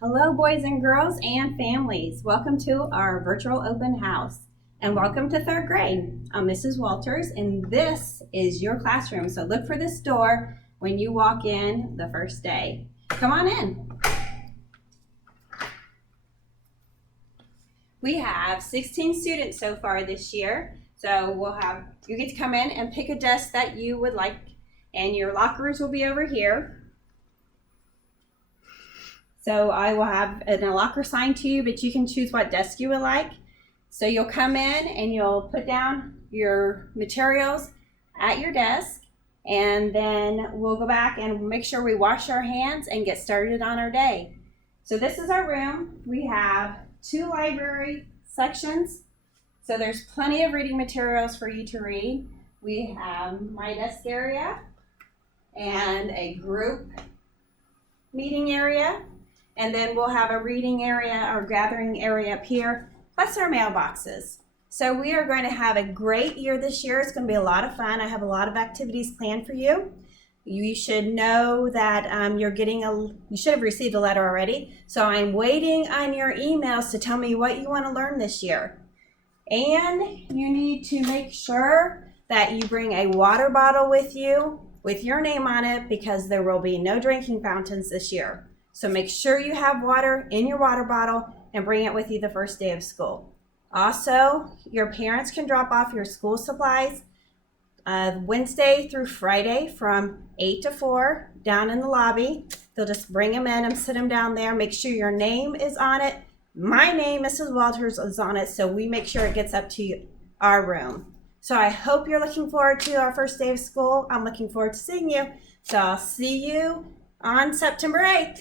Hello, boys and girls and families. Welcome to our virtual open house and welcome to third grade. I'm Mrs. Walters and this is your classroom. So look for this door when you walk in the first day. Come on in. We have 16 students so far this year. So you get to come in and pick a desk that you would like, and your lockers will be over here. So I will have a locker assigned to you, but you can choose what desk you would like. So you'll come in and you'll put down your materials at your desk, and then we'll go back and make sure we wash our hands and get started on our day. So this is our room. We have 2 library sections. So there's plenty of reading materials for you to read. We have my desk area and a group meeting area. And then we'll have a reading area or gathering area up here, plus our mailboxes. So we are going to have a great year this year. It's going to be a lot of fun. I have a lot of activities planned for you. You should know that you should have received a letter already. So I'm waiting on your emails to tell me what you want to learn this year. And you need to make sure that you bring a water bottle with you with your name on it, because there will be no drinking fountains this year. So make sure you have water in your water bottle and bring it with you the first day of school. Also, your parents can drop off your school supplies Wednesday through Friday from 8 to 4 down in the lobby. They'll just bring them in and sit them down there. Make sure your name is on it. My name, Mrs. Walters, is on it, so we make sure it gets up to our room. So I hope you're looking forward to our first day of school. I'm looking forward to seeing you. So I'll see you on September 8th.